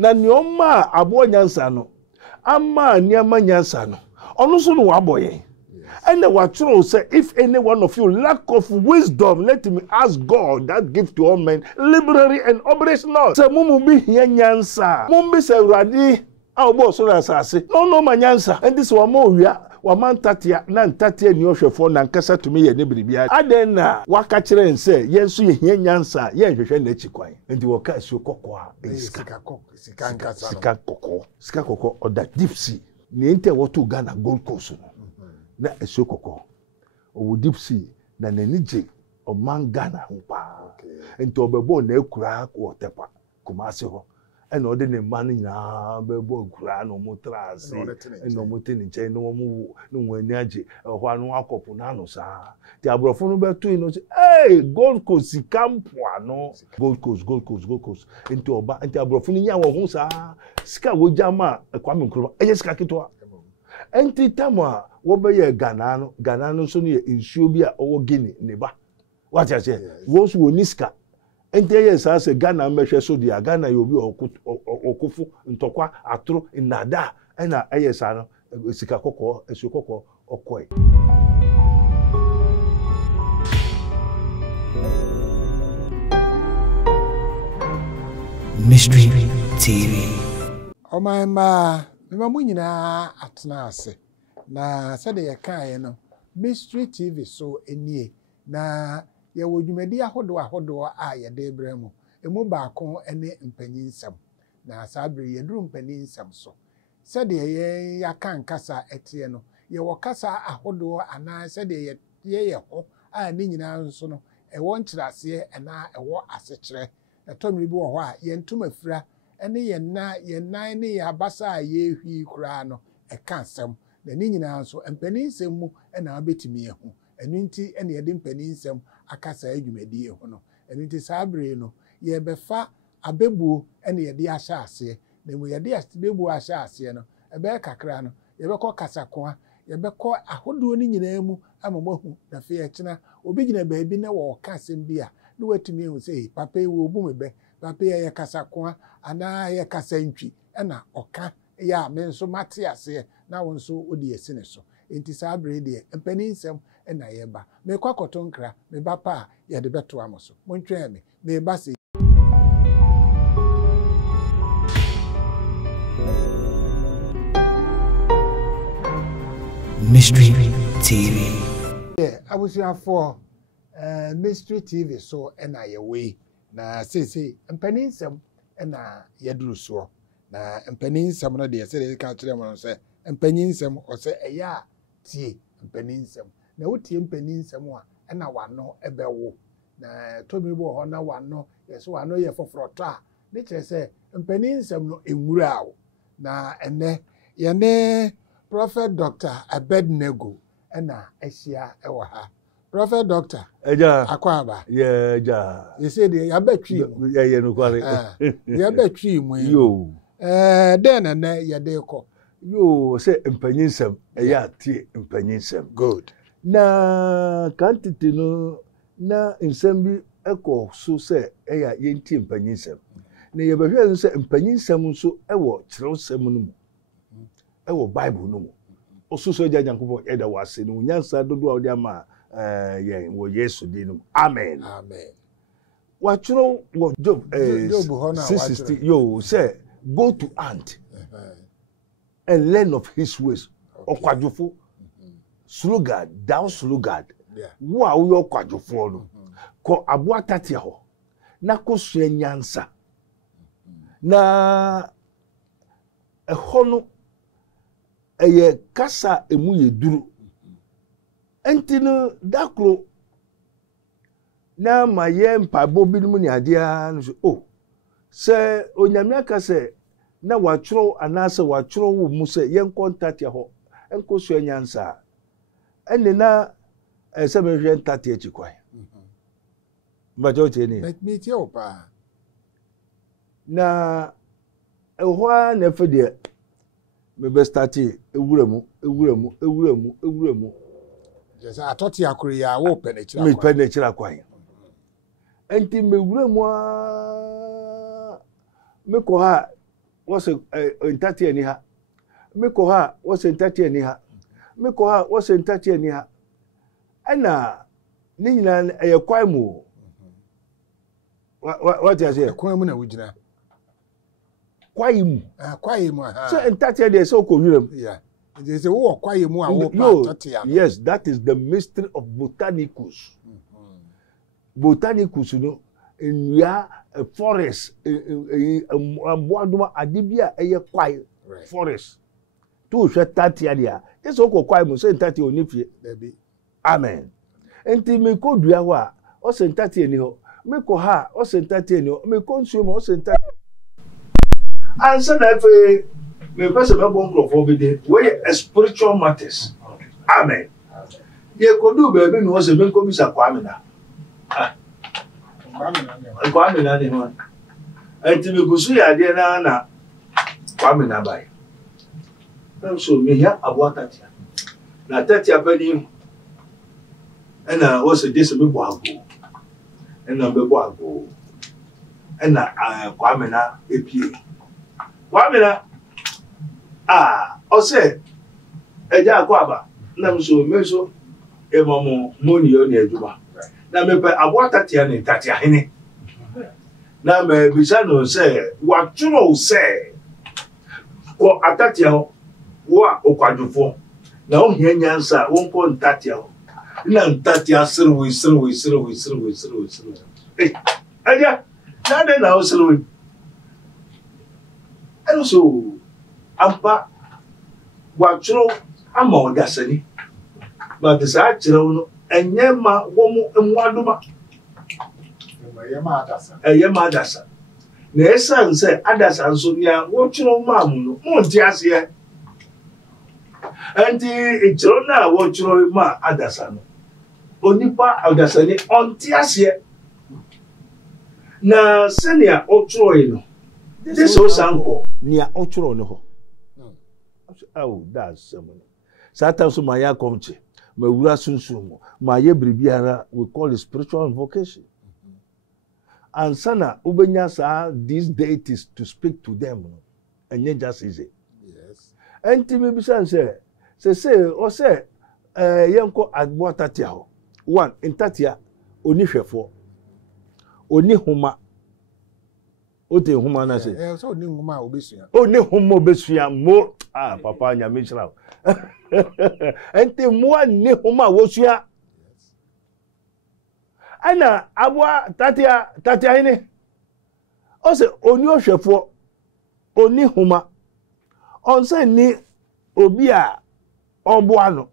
na nioma abo nyansa no ama niama nyansa no ono so no waboye and what true say if any one of you lack of wisdom let me ask God that gives to all men liberally and operational say mumu bi hia nyansa mumbi say urade a obo so na sase no ma nyansa and this one mo wia wamantatia na ntatia ni ohwefo na nkasa tumi ye ne biribia aden na waka kire nse yenso ye hia nyansa ye hwehwe na chikwan enti woka asuo kokko a sika nkasa sika kokko oda deep sea ni ente woto Ghana Gold Coast na asuo kokko owo deep sea na nanije o man Ghana ho pa enti obebo na ekura ko tepa Kumasi ho and all the man na bebo kura no motrase no motini nche no mu no energy ho anu akopu na no sa ti abrofo no beto no say hey Gold Coast campo ano Gold Coast into oba anti abrofo ni nya wo hu sa sika wo jama Kwame Nkrumah eye sika kitwa anti tama wo be ye Ghana no so no ye nsuo bi a owo Guinea ne ba what you say wo so wo niska ente yes ase Ghana mehwe so dia Ghana yobi okufu ntokwa atro inada na yes ano sika kokko esu kokko okoi Mystery TV Omaima memamu nyina atena ase na sede ye kan no Mystery TV so enie na ye wo dwumadi ahodo a ye de bremu emu baako ene mpanyinsam na sabre ye duru mpanyinsam so sede ye yakan kasa etie no ye wo kasa ahodo ana sede ye ho a ni nyina nso no e wo nkyerase na e wo asekere etomri bi wo ho a ye ntuma fira ene ye nan ne ye abasa ye hwi kura no e kan sam na ni nyina nso mpanyinsam mu na abetimi ye ho enu nti ene ye de mpanyinsam akasa adwumadi ho no enu nti sabre no ye befa abebuo ene ye de ahya ase na mu ye de abebuo ahya ase no ebe kakra no ye bekọ kasakoa ye bekọ ahodo ni nyina mu amamohu na fe ye kina obi gina baabi na wo kasem bia na watumi hu sei papa wo obu mebe papa ye kasakoa ana ye kasantwi na oka ya me nso mate ase na wo nso odi esine so enti sabre de mpaninsem na ye ba me kwakoto nkra me ba pa ye de beto amoso montwe me ba se Mystery TV abusuafo Mystery TV so na ye we na sese mpaninsem na ye duru so na mpaninsem no de se de ka kire mo se mpaninsem o se eya tie mpaninsem na wotie mpaninsem a na wano ebewo na tobi bo ho na wano yeso wano ye foforoto a ne kire se mpaninsem no enwura awo na ene ye ne Prophet Dr. Abednego na ehia ewo ha Prophet Doctor eja akwaba ye eja you say the ya betwi ye no kware ya betwi mu yo den na ye de ko yo say mpanyinsam eya tie mpanyinsam good na quantity no na nsam bi ekọ so say eya ye ntie mpanyinsam na ye behwe so say mpanyinsam nso ewo kyerewsam no mu ewo Bible no mu osuso jajankopo eda wase no nyansa dodo a odi ama ye wo Yesu di no amen wachiro wo Job 60 yo say go to ant and learn of his ways okwadwofo slugard down slugard wo a wo okwadwofo no ko aboa tatia ho na ko sua nyansa na ehono eye kasa emu ye duru entino dakro na maye mpabo binumu ni adia no oh se onyame aka se na wachro anase wachro wo mu se yen contact ho enko so nyansa enne na se me hwe ntate achikwan mbajo cheni let me tell pa na ehwa na fede me be start ewuramu just atoti akure ya wo penechira me penechira kwan enti me wuramu a me ko ha what's a intati ani ha mekɔ ha what's intati ani ha mekɔ ha what's intati ani ha ana ni nyina ɛyɛ kwai mu what you say kwan mu na wugina kwai mu kwai mu ha so intati ani so ko wiram yeah they say wo kwai mu a wo pa tatia yes that is the mystery of botanicus botanicus no nnua forest amboadoma adibia eye kwai forest to hwe tatia dia eso ko kwai mu so tatia oni fie amen enti me ko dua ho a o se tatia ni ho me ko ha o se tatia ni ho me ko nsuo mo o se tatia ansa na fe me pese me bon crofo bi de we spiritual matters amen ye ko du be bi no se me ko bi sa kwa me na Kwame na ni no. Enti me gusu ya de na Kwame na bai. Na so me ya abo tatia. Na tatia pani ena wo se dese me bo ago. Ena me bo ago. Ena Kwame na epie. Kwame na o se eja akwaba. Na so me so e momo moni yo ni aduma. Na me pe abotatia ni tatia hene na me bisa no se wa turo se ko atatia ho wa okwadufo na o hia nyansa won ko ntatia ho na ntatia sirwe aja na de na o sirwe eno so ampa wa turo ama odasani ba de sa tiro no enyema womu enwaduma eyema adasa na esan se adasa nso nia wo twiro maamu no mo nti ase enti ejiro na wo twiro ma adasa no onipa adasa ni onti ase na senia o twiro yi no this so sanko nia o twiro no ho oh that's someone satan so maya komche mawura sunsun ma ye bribiara we call it spiritual vocation and sana ubenya sa these deities to speak to them and you just easy yes enti me bisan say o say yenko agbo tatia ho one intatia oni hwefo oni homa o te homa na say so oni homa obesua oni homa obesua mo papa nya me chira enti mo ni homa wosua ana abwa tatia hine o se oni ohwefo oni homa on se ni obi a oboa no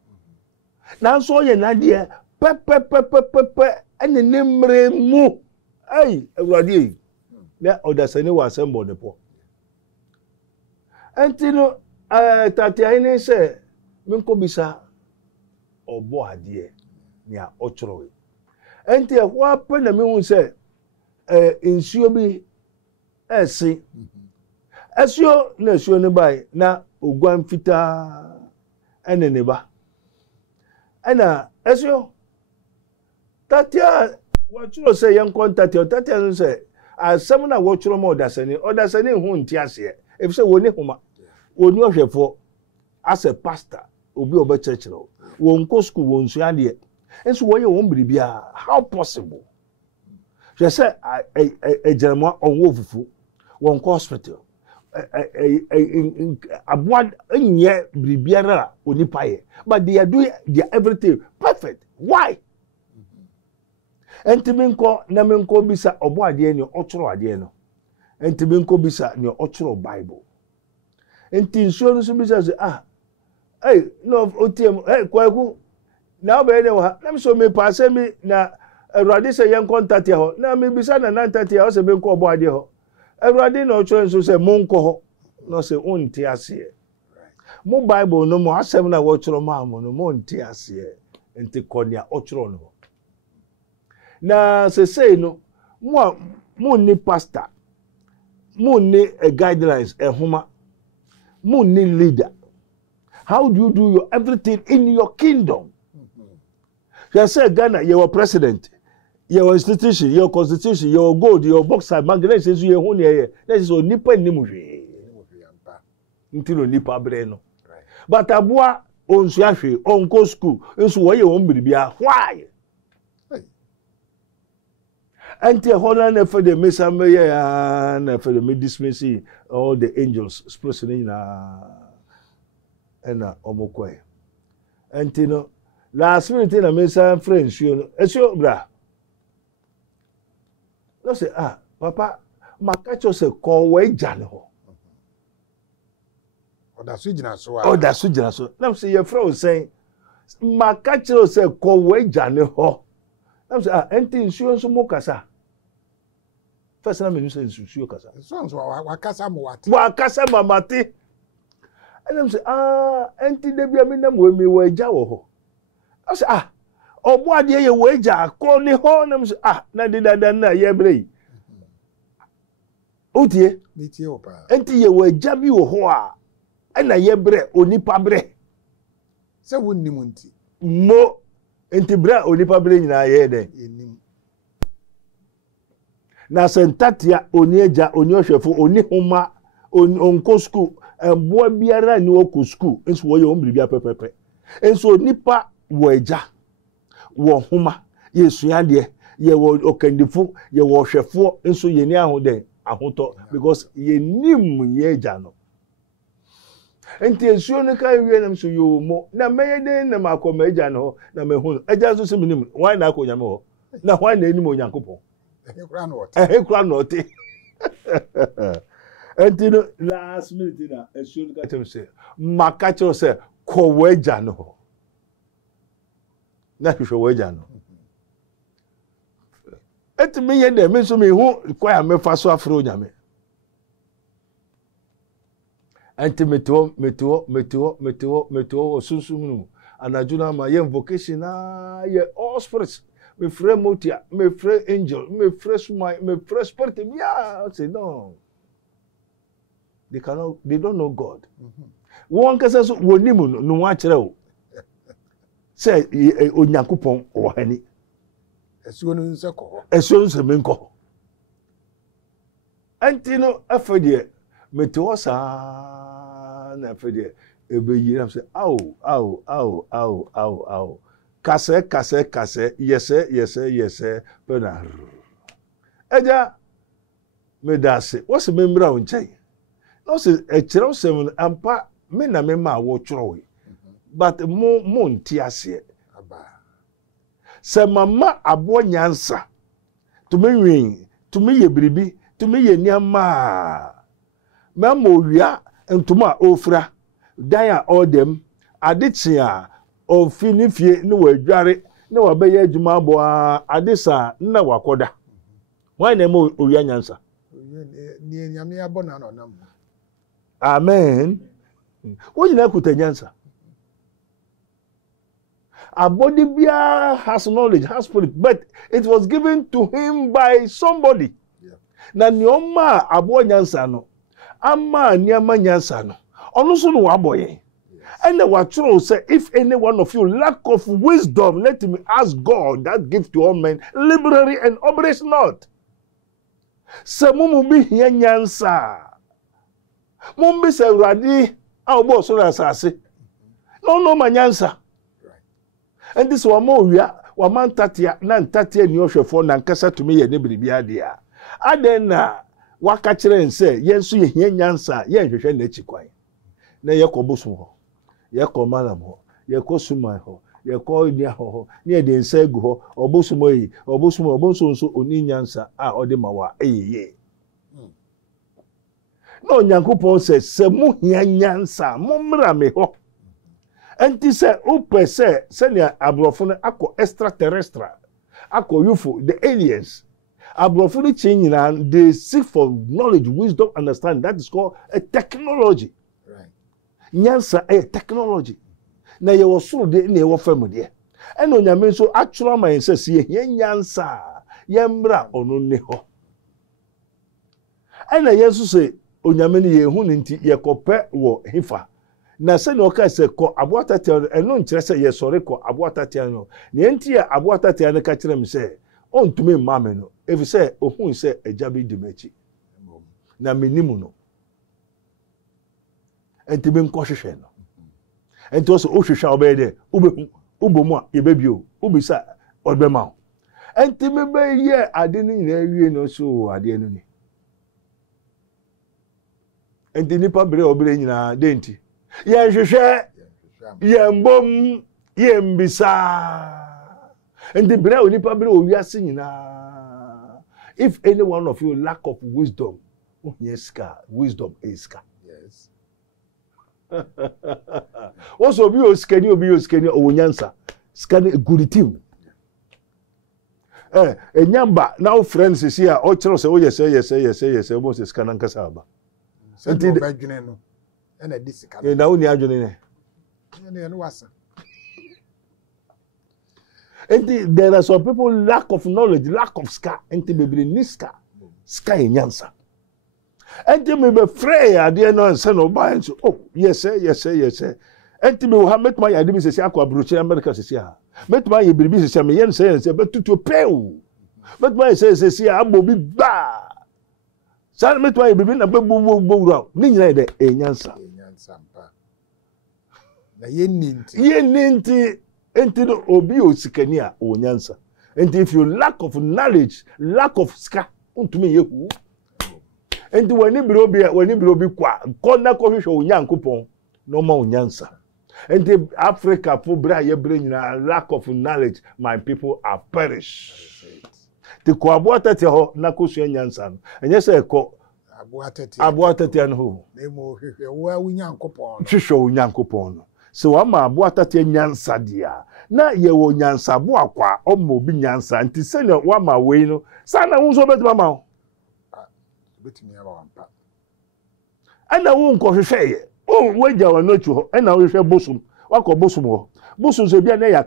na so ye na de pe ene nemre mu ai awurade na odasani wa assemble ne po enti no tatia hine se minko bisa obo ade ni a ochoro enti ehwa pe na me hu se nsuo bi esi esio na esio ne bai na ogwan fita ene ne ba ana esio tatia wachuro se yen tatia no se asem na wachuro ma odasani hu nti ase e se woni homa woni ohwefo as a pastor obi oba church no won ko school won su ade enso wo ye won biribia how possible je say ejerema onwo fufu won ko hospital abwa nye biribiara onipa ye but they are doing their everything perfect why entiminko na menko bisa obo ade ni otoro ade no entiminko bisa ni otoro bible entinsuo no so bisa say no otiem kwaku na be ne wa na so me passe mi na Awurade se yen contact ho na me bisa na 9:30 ho se be nko obo ade ho Awurade na ochoro so se monko ho no se onti ase mo bible no mo asem na wo choro ma mo no mo onti ase enti konia ochoro no na se say no mo ni pastor mo ni guidelines ehoma mo ni leader. How do you do your everything in your kingdom? You say Ghana, your president, your institution, your constitution, your gold, your boxer, magnet says you own here. That is only pen nimuji. nti no nipa bre no but aboa onsu ahwe onko school nso wo ye won biribia why anti hola na for the mesame ya na for the dismissing all the angels expressing na ena omokwe anti no last minute na mesa friends you no esio bra no say papa makacho se ko we jane ho oda so gina so na say your friend say makacho se ko we jane ho na say anti insurance mo kasa first na me say insurance kasa so wakasa mo wate wakasa mamate and say anti de bia me na mo mi we ja wo ho I say obo ade ye we ja ko ni ho na say na de dada na ye bre otie metie opa anti ye we ja bi wo ho na ye bre onipa bre se wonnim nti mo anti bre onipa bre nyina ye de enim na sentatia oni eja oni ohwefo oni homa onko school eboa biara ni wo school enso wo ye on biribia pepepe enso nipa wo eja wo homa ye suade ye wo okandifo ye wo hwefo enso ye ni ahoden ahoto because ye nim ye eja no enti esuo ne kai wie nam so yo mo na meye den na makoma eja no na mehu eja so se minim why na akonyame ho na why na enim onyankopon Ekura note. Enti last minute na esuo ka tem say makacho say ko weja no. Na hwehwe weja no. Enti me ye dem so me hu kwaya me fa so afro nyame. Enti meto osunsum no anajuna ma ye vocation na ye all spirits. Me frère Motia, me frère Angel, me frère Sumai, me frère Spirit. Yeah, I say no. They don't know God. One can say so wonimu no wa kire o. Say Onyankopon o hani. Esuo no nse ko. Esuo nse me nko. Anti no afedie me to sa na afedie ebeyi am say aw. Kase, yes, pena. Eja, me dase, what's a member on chain? No, say a chero seven and pa, me na mema wo chrowe. But mo tiasie. Se mama abo nyansa. To me ring, to me ye bribi, to me ye nyama. Mamo wia, and to ma ofra. Daya all them, aditia. O finifie ni wadware ni wabeye adwuma abo adisa na wakoda why na mo owia nyansa ni nyame abona na nam amen wo nyina kuta nyansa abodi bia has knowledge has spirit but it was given to him by somebody na nioma abo nyansa no ama niama nyansa no onu so no waboye. And the watchro say, if any one of you lack of wisdom, let him ask God that gives to all men liberally and upbraid not. Se mumu bi hiya nyansa. Mumbi se radi awbo so na asase. No manyansa. And this one more we are man tatia na ntatia ni ohwefo na nkasa to me ye ne biribia dia. Aden na waka kire nse yenso ye hiya nyansa ye hwehwe na chikwan. Na ye kobosu ho. Ye ko malam ho ye ko suma ho ye ko nia ho ne de nsa gu ho obosumo yi obosumo so oni nyansa ode mawa eyeye no Nyankopon se mu hia nyansa mo mra me ho enti se upe se ne abrofo no akọ extraterrestrial akọ UFO the aliens abrofo no chinyina they seek for knowledge wisdom understand that is called a technology. Nyansa technology na ye wo soro de na ye wo fam de e no nyame so atworo man se se ye nyansa ye mra ono ne ho e na yesu se onyame ne ye hu ne nti ye kope wo hifa na se no ka se ko aboatate eno nkire se ye sore ko aboatate no ne nti ya aboatate ne ka kire me se ontumi mame no efi se ohun se agya bi dimachi na menimu no enti me nkɔ hwehwɛ no enti also o hwehwɛ obey there ubomu a yebebio ubisa odbema enti me be ye ade ni nyina wie no so ade no ni enti nipa bere obere nyina de enti ye hwehwɛ ye mbom ye mbisa enti bere onipa bere owiase nyina if any one of you lack of wisdom yes ka wisdom is ka Yes. also obi oskani owonyansa skani good team enyamba now friends is here o chero se o yes o se skana nkasa aba Enti ba dwene no na di sika na oni adwene ne no wasa enti there are some people lack of knowledge lack of ska enti bebere ni ska enyansa enti me be frey ade no nse no ba nso oh yes enti me ha metuma ya de bi sesi akwa broche America sesi ha metuma ye biribi sesi me yen se betutu pew metuma ye sesi abo bi ba san metuma ye biribi na gbogbo ni nyina de enyansa mpa na yeninti enti no obi osikani a onyansa enti if you lack of knowledge lack of ska untumi yehu enti wani biro bi kwa kona ko hwehwe onyankopon no ma onyansa enti Africa for bra ye bra nyina lack of knowledge my people are perish ti ko aboatete ho na ko so nyansa no enye se ko aboatete no ho nemo hwehwe wa onyankopon hwehwe onyankopon no so wa ma aboatete nyansa dia na ye wo nyansa bo akwa o ma obi nyansa nti se ne wa ma we no sana wo so betima ma o betimi aba wampa ana wo nko hwehwe o waja wa no chu ana wo hwehwe bosum wakọ bosum ho bosum so bia na ya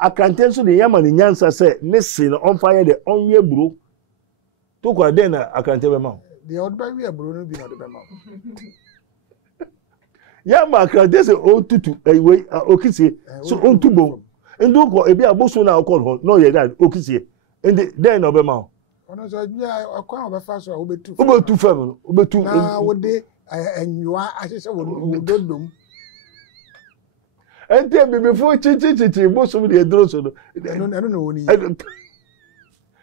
akrante so de yama ni nyansa se ne se no on fire de onwe buru to kwa de na akrante be ma de odba wi buru no bi na de be ma yama akrante se o tutu we okisie so on tubo ndu ko ebi abosum na akọ ho no ye that okisie ndi de na be ma ono so bia akwa obefa so obetu fam no obetu na wo de enwa ahese wo dodom ente bibifo chichi bosum de edro so no eno na woni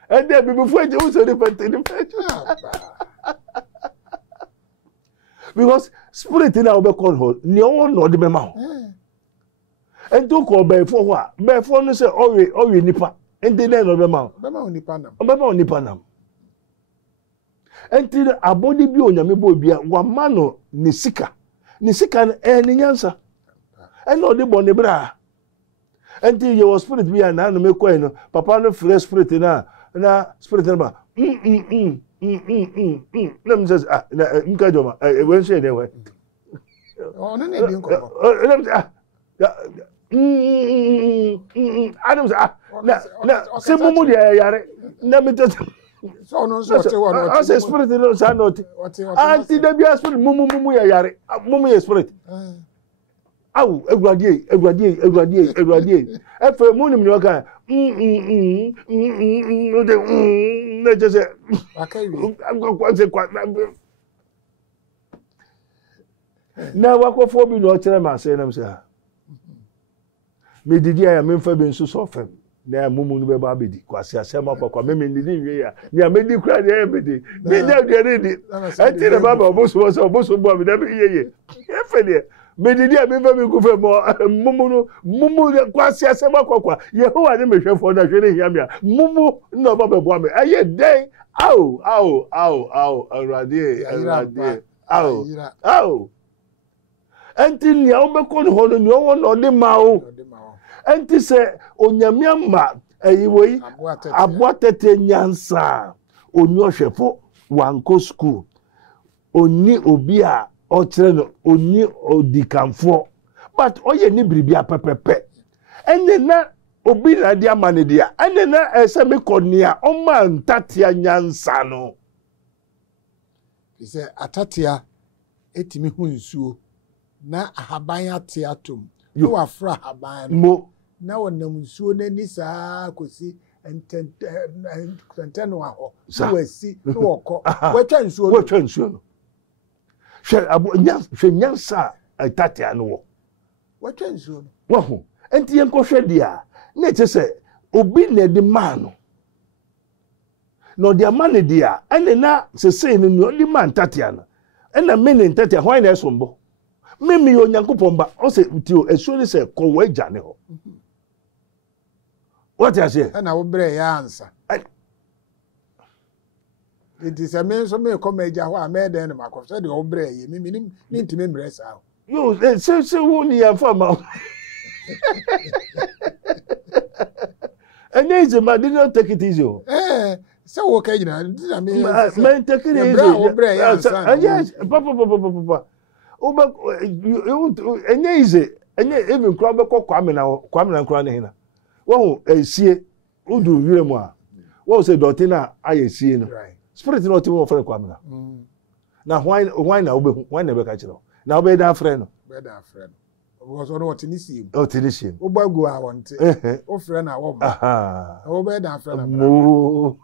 ente bibifo je so de pantini because spirit na obe call ho ni o no de be ma ho ente ko be fo ho a be fo no se owe nipa ente na no be ma ho be ma nipa nam ente abodi bi onyame bo bia wa ma no ni sika ni ni nyansa eno de bone bra enti ye was spirit bi na no mekoi no papa no fresh spirit na spirit na ba na me says na nka joma we nse de we ono na di nko Adam na se mumu de yare na me just so ono so te wo no as spirit no sa not anti de bia spirit mumu ya yare mumu ya spirit awu egwadie efe munim ni oka de na jese akawi kwa na wakofo bi no kire ma se nam se ha me didi ya me mfa be nso so fam na mumu no be ba bedi kwase asema kwa me ndidi wie ya ni amedi kura de e bedi me na de di enti na baba oboso bo me da be yeye efe de medidi a memfa me kufa mo mumu de kwase asema kwa Yehowa ne mehwefo na hwere hiamia mumu na baba bo me aye den au awrade au enti ni a obekọ ne ho no ni owo no de ma o enti se onyamia ma ayiwoi aboatete nyansa oni ohwefo wanko school oni obi a o kire no oni odikanfo but oye ni biribia pepepe ene na obi na dia manedia ene na ese me konia o ma ntatia nyansa no ise atatia etimi hu nsuo na ahaban ate atom no wafra ahaban mo na wonam nsuo na ni saa kosi enteno aho no wasi no wokọ watwa nsuo no hwe nyansa tatia no wo Watwa nsuo no. wahu enti yenkɔhwɛ dia na ɛkyɛ sɛ obi na de man no no de amane dia ene na sesei no de man tatia no ena me ne tatia hwan na esombo me me onyankopɔn ba o se tio esuo ni se kɔ wa gya ne ho what you say na wo brɛ ya ansa it is a man so me come agya ho a me den na makɔ sɛ de wo brɛ ye me ntimi mbrɛ saa yo se wo ni ya fa ma and easy man did not take it easy so wo ka gina na me man take it easy wo brɛ ya ansa yes papa oba enye easy enye even kra be kɔ kwame na kra ne hina wo esie udu wire mu a wo se dɔte na aye sie no spirit no ti wo fere kwame na na why na obehu why na be ka kire na obe da frɛ no because ono what ni sie o ti ni sie wo bagu a wonte o frɛ na wo ma wo be da frɛ na mo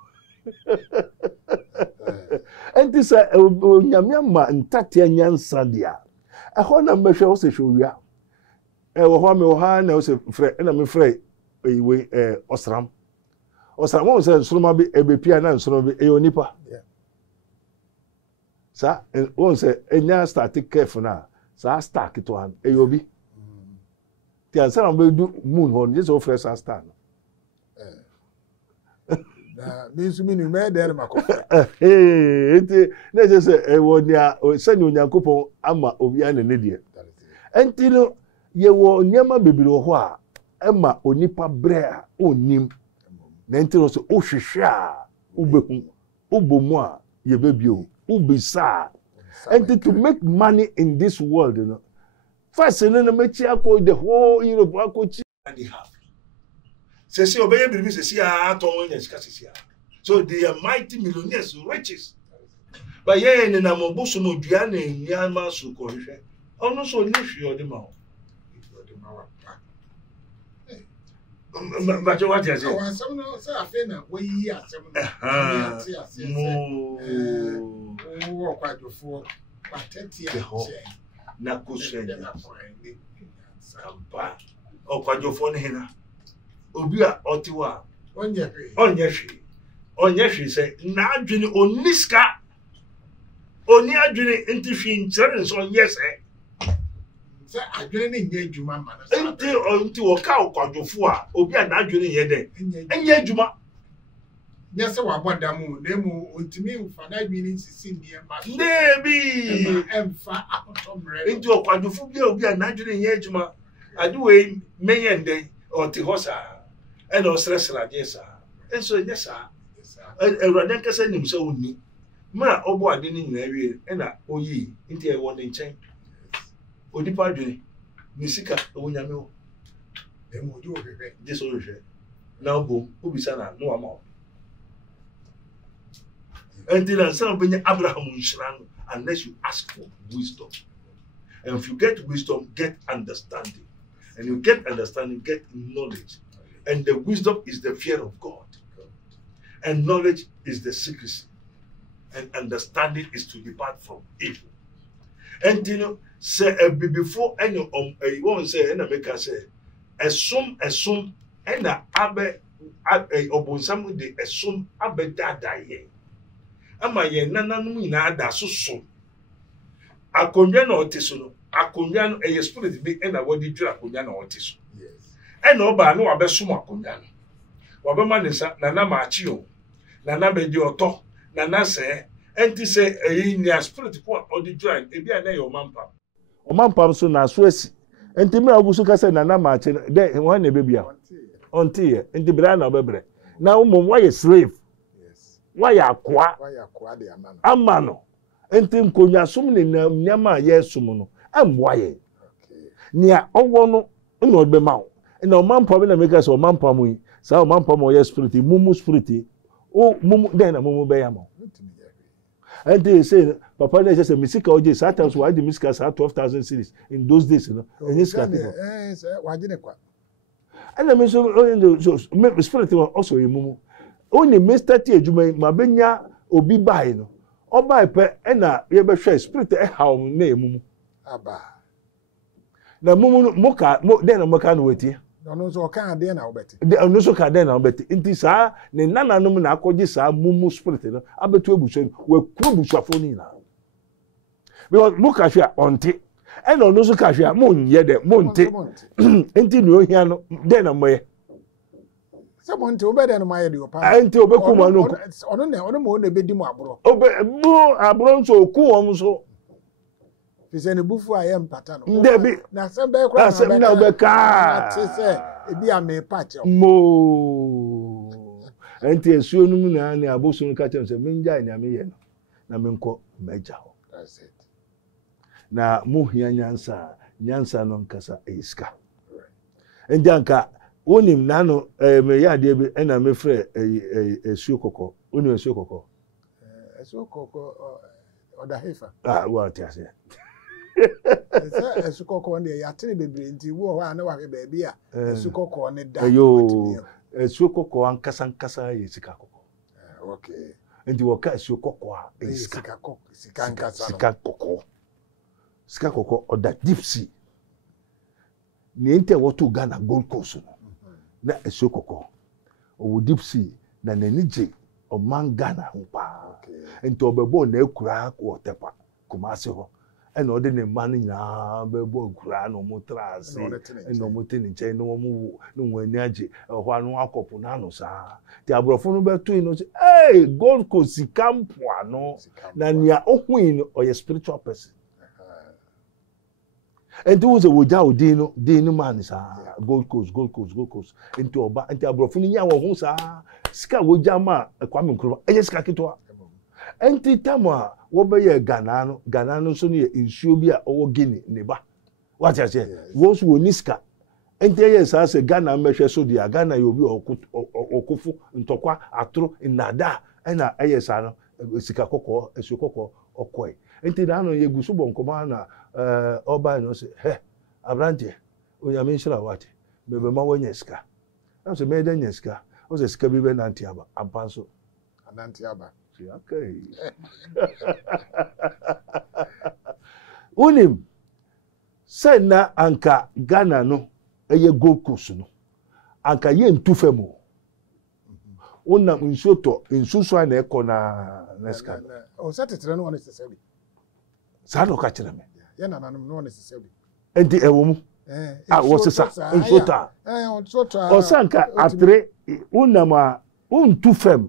enti sa onyame ma ntatia nyansa dia ɛhɔ na mehwɛ wo se hwewia wo ho me wo ha na wo se frɛ na me frɛ eyiwe osram wo se nsoroma bi ebepia na nsoroma bi eyonipa sa wo se enya static careful na sa stack to an eyobi ti ansara be du moon hon je so frɛ sa star no na me me der makɔ enti na je se wo nia sani onyankopɔn ama obi an ne die enti no ye wo niama bebiri ho a ema onipa brɛ a onim na enti no so ohwehwe a ubehu ubomu a ye bebio ubisa enti to make money in this world you know first no na mechi akọ the whole Europe akọchi and they have sesi obeye biribi sesi a ato won yesika sesi a so they are mighty millionaires riches but ye ne na mo boso no dua na enyiama so ko hwehwe ono so ni hwe ode ma o but what you say oh asem no say afi na we yi asem no wo kwadofo patetia na kusenya kampa okwadofo ne hina obi a otiwa onye hwe say na adwene oniska oni adwene nti hwe nkyere nso yes se adwene ne nye adwuma ma na nti wo ka okwadofo a obi a na adwene ye de enye adwuma nya se wa boda mu na mu ontimi mfa na adwene nsisi ndie ma debi emfa akotomre nti okwadofo bi obi a na adwene ye adwuma aduwe meyende oti hosa and osresra jesa enso nyesa ewrade nkasa nim se wonni mra obo ade ni nyina wie na oyi nti e won nchen odipa adwene ni sika owonyame wo emu ojo hwehwe jeso hwehwe na obo obisa na no ama until answer benya Abraham nshirano unless you ask for wisdom, and if you get wisdom, get understanding, and you get understanding, get knowledge, and the wisdom is the fear of God, and knowledge is the secrecy, and understanding is to depart from evil. And you know, say before any won't say and make us say assume and abe obonsam de assume abe dada ye ama ye nananum ina da soso akonwa na otiso no akonwa no e spirit bi na wodi dwura akonwa na otiso yes e na oba no abesom akonwa no wabema ne sa na na maachi o na na be di oto na na se enti se e ni spirit ko odi dwura e bia na ye omampam so na so asi enti me abusu ka se na na maachi de wan na be bia onti ye enti bra na obebre na umom why slave why akwa de amano enti nkonya som ne nyama ye som no amwa ye nia owo no na odbe ma na omampam na make so omampam yi sa omampam o ye spirit mumu spirit o mumu den na mumu be ya ma enti say papa na say misika oje sometimes why the misika sa 12,000 series in those days you know and this kind of say wajine kwa and me so spirit also ye mumu only Mr. T adwuma ma benya obi bai no obai pe na ye be hwe spirit e hawo na emumu aba na muka den na muka no weti no so kan de na obeti no so ka den na obeti nti saa ne nananom na akọji saa mumu spirit no abetu ebuso we ku busuafo ni na because muka hwe a onte e no so ka hwe a mo nye de mo nte nti no ohia no den na moye someone to obedi no maye de opa nti obeku ma no ono mo na bedi mu aburo aburo nso oku won so Fise ne bufu a yempata no. Ndebi. Na sembe kwa na sembe na obeka. Tse ebi a me pache. Mo. Enti esuo no mu na ne aboso no ka chem se menja nyame ye no. Na menko meja ho. That's it. Na mu hia nyansa no nkasa eiska. Enjanka onim na no me ya de bi na me frɛ esuo kokɔ. Onim esuo kokɔ. Esuo kokɔ oda hefa. What you say? Esukoko ne ya tene bebre nti wo ho ana wa hwe ba bi a esukoko ne da yo esukoko ankasa yesika kokko okay nti wo ka esukoko a yesika kokko sika ankasa sika kokko oda deep sea ni ente wotu Ghana Gold Coast no na esukoko o deep sea na nanije o man Ghana ho pa nti obebo na ekura ko tepa Kumasi ho eno de ne man nya bebo kura no motrase eno moteni nche no mu no nwani age ho anu akopo na no sa ti abrofo no beto no say hey Gold Coast campo ano na nia ohuin no o ye spiritual person enti wo se woja odi no man sa Gold Coast enti oba enti abrofo no nya wo ho sa sika woja ma Kwame Nkrumah eye sika kitwa enti tamwa wo be ye Ghana no so ne insuo bi a owo Guinea ne ba what you say wo so woniska enti ye sa se Ghana mehwe so dia Ghana ye obi okufu ntokwa atro nada na eye sa no sika kokko esu kokko okoi enti da no ye gusu bonkoma na oba no se he abrante onyame nshira wate bebe ma wanya sika na so me da nya sika o se sika bi be nanti aba ampanso nanti aba okay unim sena anka Ghana no eye Gold Coast no anka ye ntufemo wona nsoto nsusu na eko na neska o satetre no one sesebi sa no ka kire me ye na nanom no one sesebi enti ewo mu wo sesa nsota nsota o sanka atre unama untufem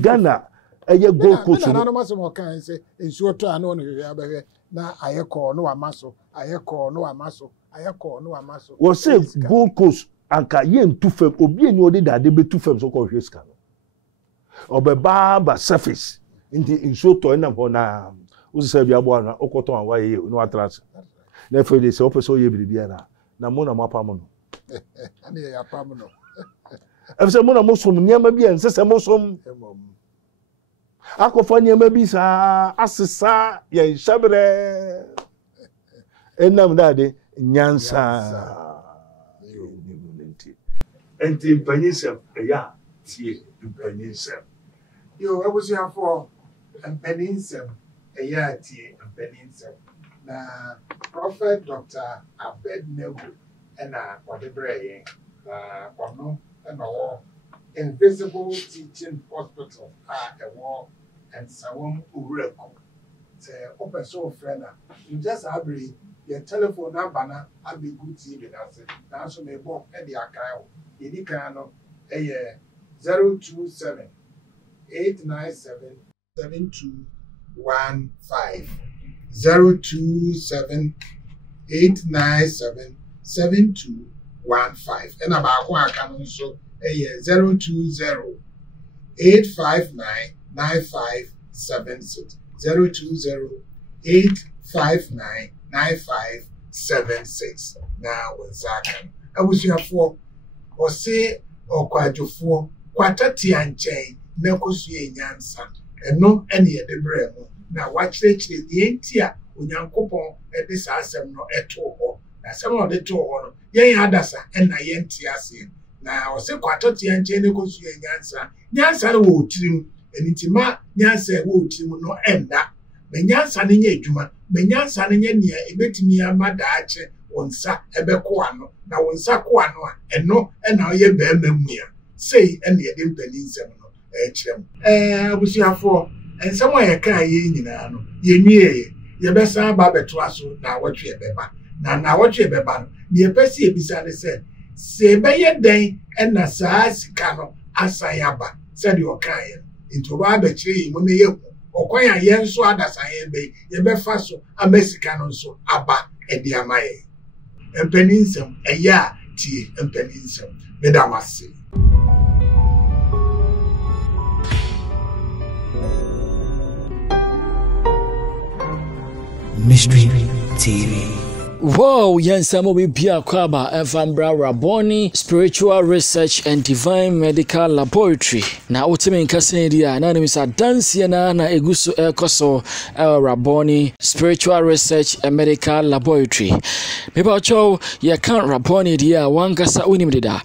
Ghana eye Gold Coast na no maso mo kan se nsuoto ano no hwe abehwe na ayeko no amaso wo se Gold Coast anka ye ntufem obi eni odi dade betufem so ko hwe ska no obeba surface nti nsuoto na ho na usisa bia bo na okoto an waye no atras na fede se opeso ye bibia na mo na mapa mo no ani ya pa mo no efse mo na mo som niam bia nsese mo som akofo niam bi sa asesa ye shabre enam dade nyansa enti mpanyisem ya tie mpanyisem yo abusuafo mpanyisem ya tie mpanyisem na Prophet Dr. Abednego ena wadebreye na kwano ena wo Invisible Teaching Hospital ewo ensawom ureko se opeso frena just abri your telephone number na abegu TV na se na so me bo e di akan o yedi kan no 027 897 7215 027 897 7215 and about one can also 020 859 9576 020 859 9576 now with Zakan. I wish you have four or say or quite your four quatati and chain, Nekosu Yansan, and no any of the bremo. Now watch the entia when young coupon at this asem no at all. Now some of the two on Yan Adasa and Nayantiasi. Now I say quatati and chain Nekosu Yansan. Yansan will trim and intima Yansa will trim no end that. Menyansa ninye juma menyansa ninye nia ebetimi amada ache wonsa ebeko ano na wonsa ko ano a eno na oye be mamua sei ene ye de mpaninsem no kirem abusuafo ensem a ye kan ye nyina no ye nwie ye besa ba beto aso na wotwe beba na wotwe beba no ye pesi ebisa ne se be ye den na saa sika no asayaba se de okan into ba be kire yi mo ne ye okwan ya ye nso adasa ye be ye be fa so amesika no nso aba edi amaye empeninsem eya tie empeninsem medamase Mystery TV. Wow, Yansamo Bibia Kwaba, Evambra Raboni, Spiritual Research and Divine Medical Laboratory. Na ultimate Cassidia, Nanamis are Danciana, na Egusu Elcoso, El Raboni, Spiritual Research and Medical Laboratory. Mebacho, ya can't Raboni dia, Wangasa Unimida.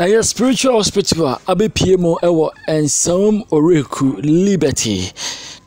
A spiritual hospital, Abe Piemo Ewo, and some Oreku Liberty.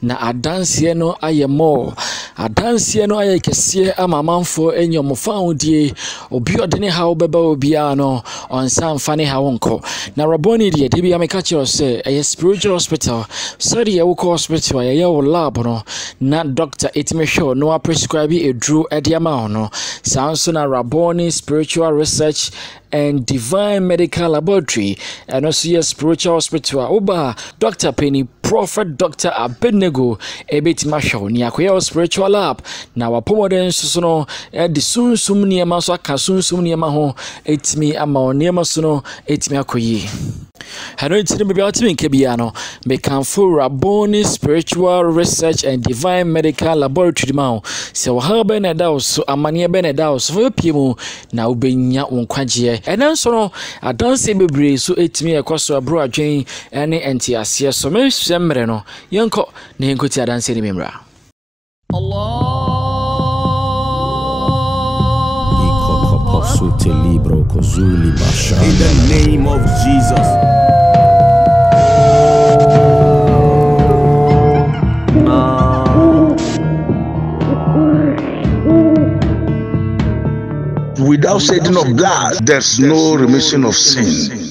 Na adansie no ayemo adansie no ayekese amamanfo enyom faudie obi odene ha obeba obia no onsan fane ha wonko na Raboni de bi ameka che ose a spiritual hospital sori ye wo hospital ye wo lab no na doctor etimehwe no prescribe edru ediama no sanso na Raboni Spiritual Research and Divine Medical Laboratory and also your spiritual hospital oba Dr. Penny Prophet Dr. Abednego ebetima show ni akoya spiritual lab na wapomoden so no de sunsum niema so aka sunsum niema ho etimi ama oniema so no etimi akoyi hano itiri be biatimi nkebia no mekanfo Raboni Spiritual Research and Divine Medical Laboratory ma se wo ha be na da so amane be na da so fo piemu na obenya wonkwaje enen so no adanse bebre so etimi ekoso abro adwen ene entiase so me semre no yenko na yenkoti adanse ni memra Allah in the name of Jesus. Without shedding of blood, there's no remission of sin.